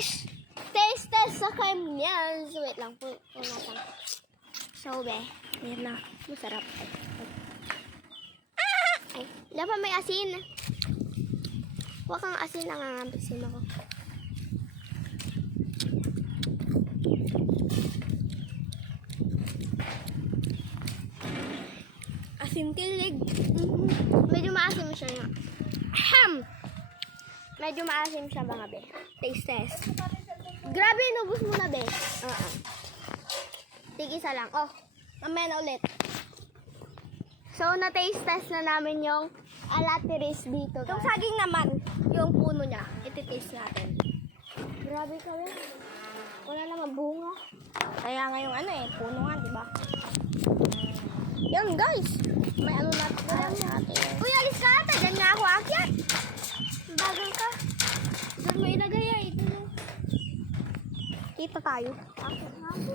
Taste! Taste sa kanya. So, wait lang po. So, be. Yan na. Masarap. Ay, dapat may asin. Huwag kang asin, nangangampisin ako. Asin kilig. Medyo maasim siya nga. Ahem! Medyo maasim siya mga be. Taste test. Grabe, nubos mo na be. Tig-isa lang. Oh, mamaya na ulit. So, na-taste test na namin yung alatiris dito. Yung saging naman, yung puno niya. Iti-taste natin. Grabe kami. Wala naman bunga. Kaya nga yung puno nga, diba? Yan guys. May ano natin. Uy, alis ka ata. Diyan nga ako akyat. Bagal ka. Diyan mo ilagay ya. Ito yung. Kita tayo. Akyat nga ako.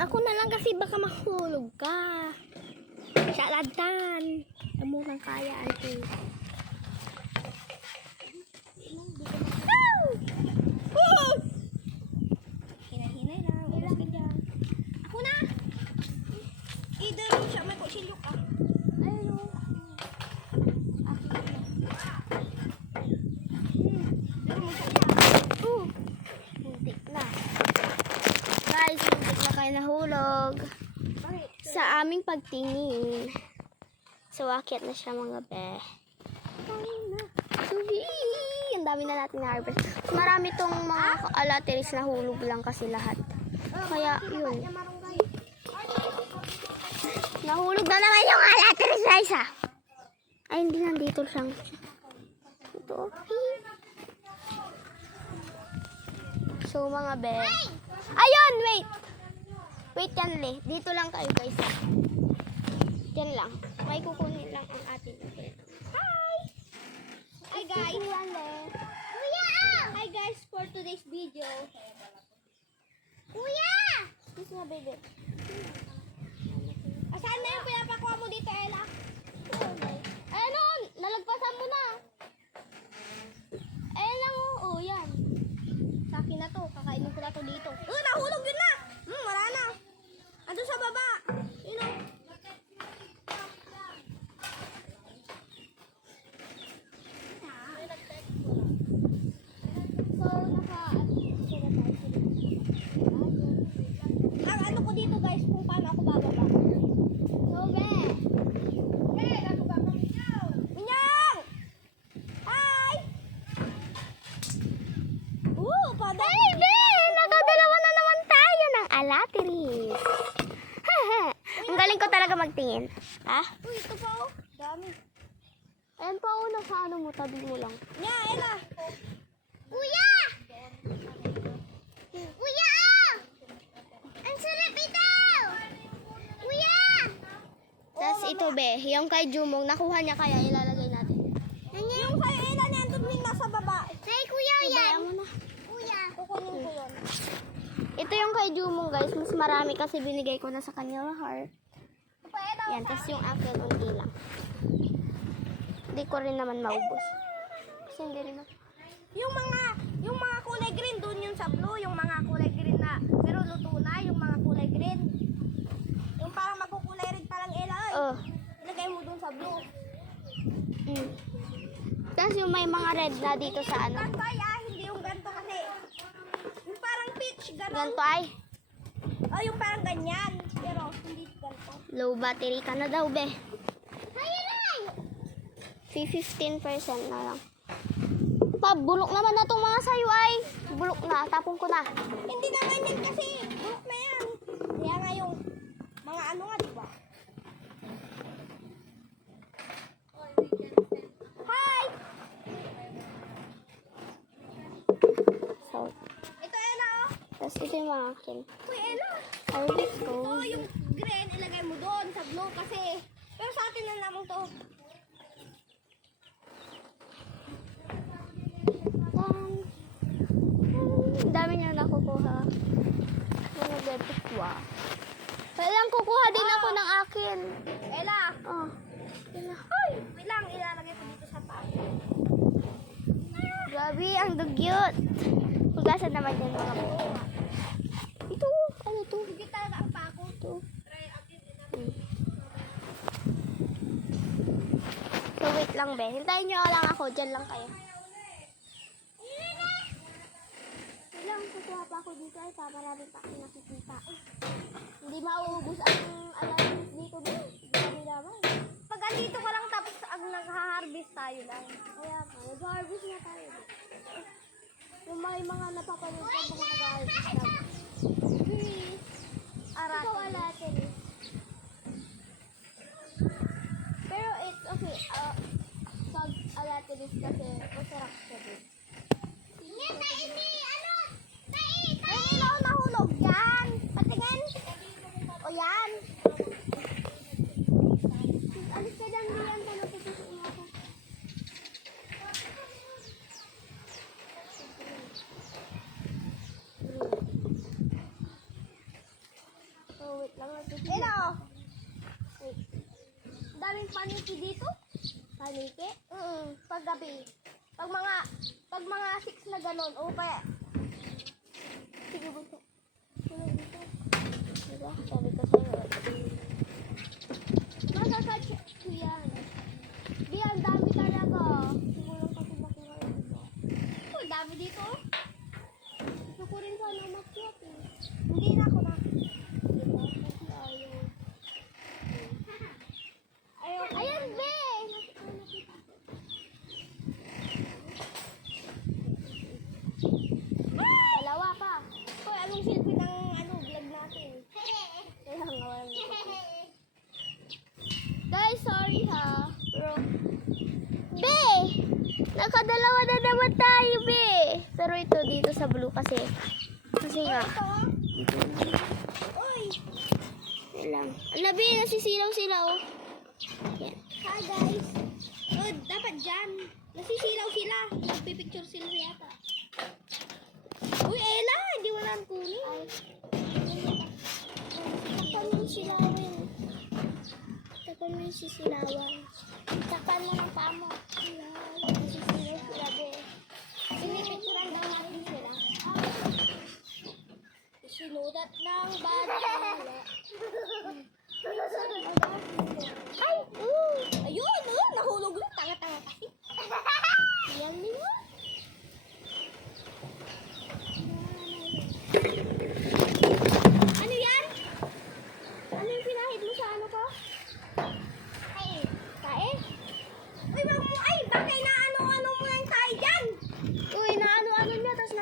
Ako na lang kasi baka mahulog ka. Salatan. Amukhang kaya ito. Hinay-hinay lang. Ulas ka dyan. Ako na. Ida rin siya. May kutsilyo ka. Ayun o. Muntik na. Guys, muntik na kayo nahulog. Sa aming pagtingin. So, akyat na siya mga be. Ang dami na natin na-harvest. Marami tong mga alatiris na hulog lang kasi lahat. Kaya, yun. Nahulog na naman yung alatiris na isa. Ay, hindi nandito siyang. Ito, okay. So, mga be. Ayun, wait. Wait yan, le. Dito lang kayo, guys. Yan lang. May kukunin lang ang atin. Hi! Hi, guys. Hi, guys, for today's video. Kuya! Excuse me, baby. Asan na yung pinapakuha mo dito, Ella? Ayan o, nalagpasan mo na. Ayan lang o, yan. Sa akin na to, kakainin ko na to dito. Nahulog yun na! Wala na. Ando sa baba. Yun o. Ang ano ko dito guys, kung paano ako bababa. So, Minyang! Hi! Hey, be! Nakadalawa na naman tayo ng alatiris. Ang galing ko talaga magtingin. Ha? Uy, ito pa oh. Dami. Ayan pa oh, nasa ano mo, tabi mo lang. Ella! Kuya! Kuya! Ang sarap ito! Kuya! Tapos ito be, yung kay Jumong, nakuha niya kaya ilalagay natin. Yung kay Ella na yung nasa baba. Hey, kuya yan! Kuya! Kukunin ko yun. Ito yung kay Jumong guys, mas marami kasi binigay ko na sa kanya heart. Yan, tapos yung akin unti lang. Hindi ko rin naman maubos. Kasi hindi rin ako. Yung mga kulay green doon yun sa blue, yung mga kulay green na pero luto na, yung mga kulay green. Yung parang magkukulay red parang Ella ay. Ilagay mo doon sa blue. Tapos yung may mga red na dito sa ano. Ganto ay hindi yung ganto kasi. Yung parang peach, gano'n. Ganto ay? Yung parang ganyan. Pero hindi ganto. Low battery ka na daw, be. 15% na lang. Bulok naman na itong mga sayo ay. Bulok na, tapong ko na. Hindi naman yan kasi. Bulok na yan. Kaya nga yung mga ano nga, diba? Hi! So, ito Ella oh. Tapos ito yung mga akin. Uy Ella. Harvest ko. Ito yung green, ilagay mo doon sa blue kasi. Pero sa atin na naman to. Dami niya nakukuha. Mga betikwa. Kailang kukuha din ako ng akin. Ella! Ella. Ay! Wait lang, ilalagay ko dito sa taas. Grabe, Be, ang dugyot. Hugasan naman yan mga be. Ito, ano to? Hindi talaga ang pako to. So, wait lang, be. Hintayin nyo lang ako. Diyan lang kayo. Wait lang, kukuha pa ako dito. Ay, marami pa ako nakikita. Hindi mauubos ang allowance dito, be. Dami naman. Pag andito ka lang tapos ang nag-harvest tayo lang. Kaya pa, nag-harvest na tayo. Yung may mga napapanood pa mga nag-harvest lang. Arato. Ikaw alatin. Pero it's okay. Pag alatin is kasi masarap siya din. Ay, ilaw nahulog yan. Patingin. O yan. Alis ka dyan, Lian. Tanong pupusuin ako. Oh, wait lang. Hello! Wait. Daming paniki dito. Paniki? Pag gabi. Pag mga 6 na ganon. O kaya. Sige, buto. Diba? Sabi ko sa'yo. Masasatch ko yan. Di, ang dami talaga. Siguro kasi makuha yun dito. Oh, dami dito. Gusto ko rin sana makyat eh. Hindi na ako na. Diba? Kasi ayaw. Ayaw. Ayan, be! Dalawa pa. Hoy, anong selfie ng vlog natin? Kaya nga walang guys, sorry ha. Pero, be! Nakadalawa na naman tayo, be! Pero ito dito sa blue kasi. Kasi nga. Uy! Yan lang. Ala, be, nasisilaw sila, oh. Yan. Hi, guys. Oh, dapat dyan. Nasisilaw sila. Nagpipicture sila yata. Uy, Ella! Hindi mo lang kunin. Ay. Takpan mo yung silawan. Takpan mo yung sisilawan. Takpan mo ng pamo. Nasisilaw sila, be. Sinipicturan daw natin sila. Sinudat ng bata. Ay! Ayun! Nahulog lang. Tanga-tanga kasi. Yan nila. Ano yan? Ano yung pinahid mo sa ano ko? Tae. Tae? Uy, wag mo. Ay, bakit naano-ano mo lang tayo dyan? Uy, naano-ano niya. Tapos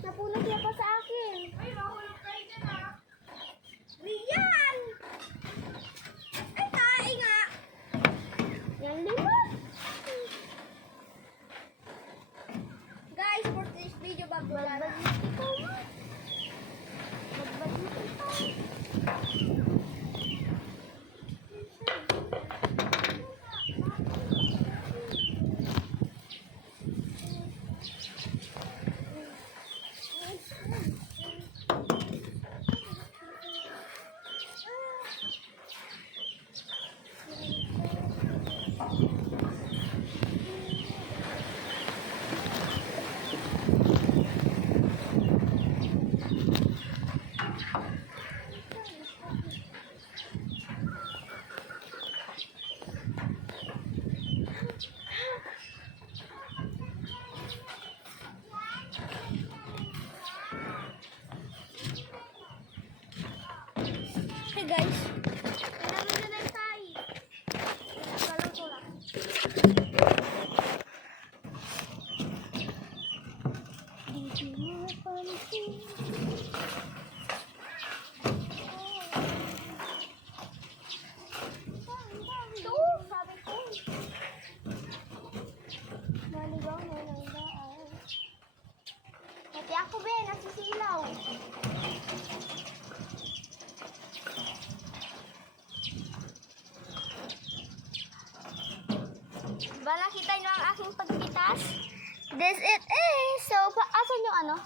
napunod niya pa sa akin. Ay, mahulog kayo dyan ha. Riyan! Ay, tae nga. Yan lima. Guys, for this video, wala na. Hey guys, kailangan na lang tayo. Nakaluto lang. Dito mo pansin. Ito, sabi ko. Maligaw na lang daan. Pati ako, be, nasisilaw. Ba, nakita nyo ang aking pagpitas? This it is. So, asan yung ano?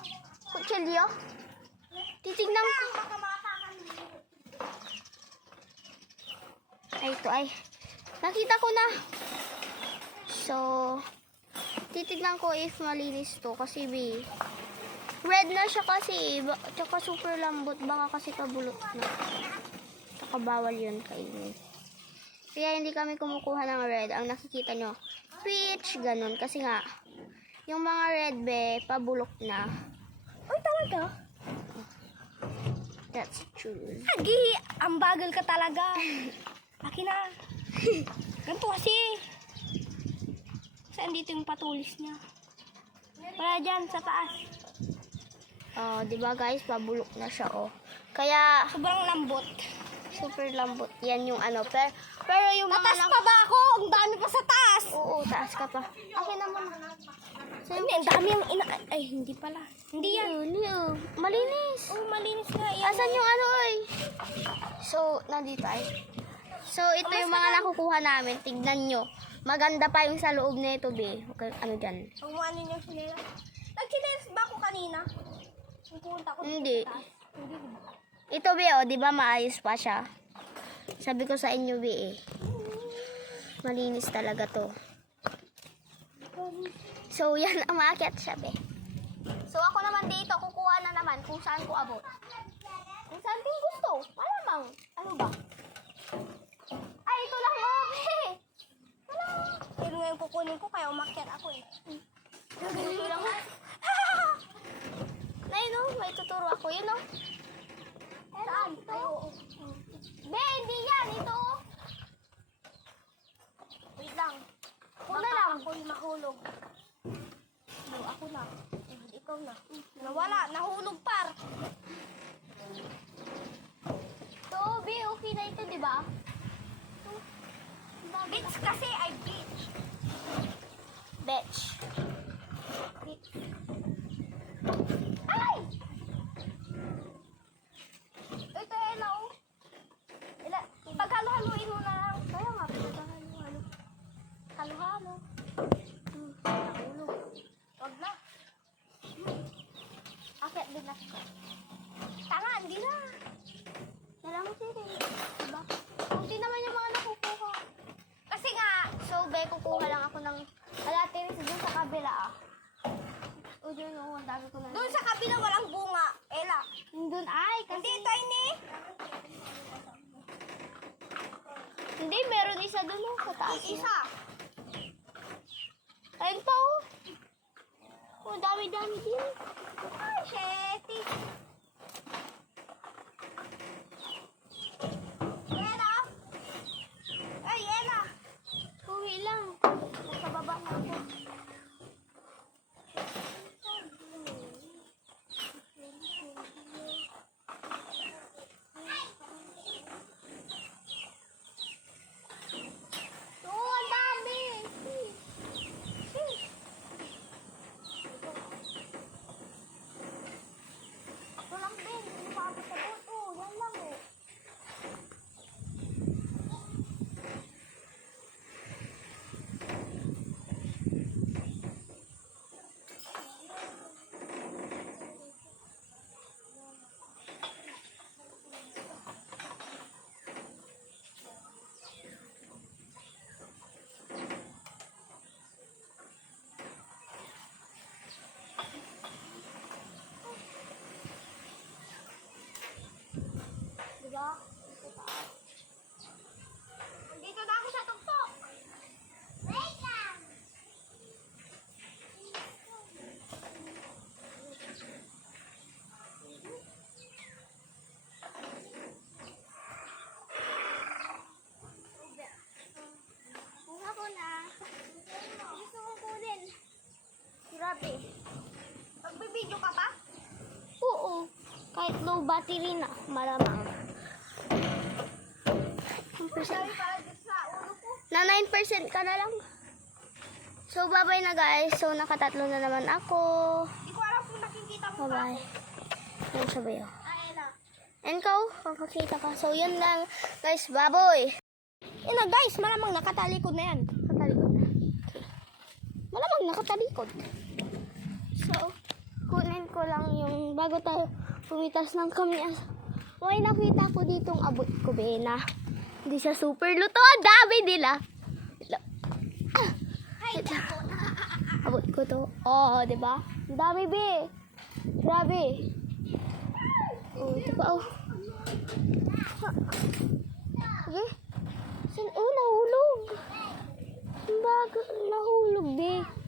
Kutsilyo? Titignan ko. Ay, ito ay. Nakita ko na. So, Titignan ko if malinis to kasi red na siya kasi. Tsaka super lambot. Baka kasi kabulot na. Tsaka bawal yun kainin. Kaya hindi kami kumukuha ng red. Ang nakikita nyo, peach, ganun. Kasi nga, yung mga red pabulok na. Ay, talaga? That's true. Agi, ang bagal ka talaga. Akin na. Ganito kasi. Saan dito yung patulis niya? Para dyan, sa taas. Oh, di ba guys, pabulok na siya, oh. Kaya, Sobrang lambot. super lambot. Yan yung ano. Pero yung mga Tatas pa ba ako? Ang dami pa sa taas. Oo, taas ka pa. Akin naman. Hindi, ang dami yung Ay, hindi pala. Hindi yan. Malinis. Oh, malinis nga yan. Asan yung ano, oy? So, nandito ay. So, ito yung mga nakukuha namin. Tignan nyo. Maganda pa yung sa loob na ito, be. Okay, ano dyan? Huwag mo ano yung sinila. Nagsinelas ba ako kanina? Yung pumunta ko Hindi. sa taas. Hindi, di ba? Ito, be, oh, di ba maayos pa siya? Sabi ko sa inyo, be, eh. Malinis talaga to. So, yan, umakyat siya, be. So, ako naman dito, kukuha na naman kung saan ko abot. Kung saan ko gusto. Malamang. Ano ba? Ay, ito lang, oh, be. Pero ngayon kukunin ko kaya umakyat ako eh. Ito lang, oh. Na, yun, oh, may tuturo ako. Yun, oh. Saan? Ito. Be, hindi yan. Ito, oh. Wait lang. Ako na lang. Ako'y mahulog. No, ako na. Ikaw na. Nawala. Nahulog par. So, be, okay na ito, di ba? Beach kasi ay beach. Betch. Ay! Ito, Ella, oh. Ella, paghalo-haluin mo na lang. Kaya nga, paghalo-halo. Halo-halo. Nahulog. Wag na. Akyat din na. Tanga, hindi na. Kailangan mo sila. Diba? Kunti naman yung mga nakukuha. Kasi nga, So, be, kukuha lang ako ng alatiris dun sa kabila, ah. O, dun, oh, ang dami ko na. doon sa kabila walang bunga. Ella. Dun, ay, kasi... Hindi, tiny. Hindi, meron isa dun, oh, sa taas. Isa. Ayun pa, oh. Oh, dami-dami din. Ay, sheti. Ella. Ay, Ella. Uwi lang. Nasa baba na ako. Oo, ang dami. Ito lang din. Hindi pa ako sa buto. Yan lang, oh. Diba? Dito na ako sa tuktok. Wait lang. Kuha ko na. Gusto ko kunin. Grabe. Magbibideo ka ba? Oo. Kahit low battery na, malamang. Sabi para dito sa ulo ko. Na 9% ka na lang. So, bye-bye na guys. So, nakatatlo na naman ako. Hindi ko alam kung nakikita mo ba Bye-bye. ako. Yan sabi ko. Ella. And ikaw, makakita ka. So, yun lang. Guys, baboy. Yan na guys, malamang nakatalikod na yan. Nakatalikod na. Okay. Malamang nakatalikod. So, kunin ko lang yung bago tayo pumitas ng kamias. May nakita ko ditong abot ko, Bena. Hindi siya super luto. Ang dami nila. Ah! Ay, Ito. dako na. Abot. suot ko to. Oo, di ba? Ang dami, be. Grabe. Oh, ito pa, oh. Okay. Nahulog. Ang bago, nahulog, be.